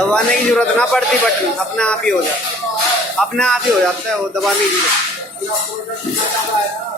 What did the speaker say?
दबाने की जरूरत ना पड़ती, बटन अपने आप ही हो जाता है, अपने आप ही हो जाता है वो दबाने की जरूरत।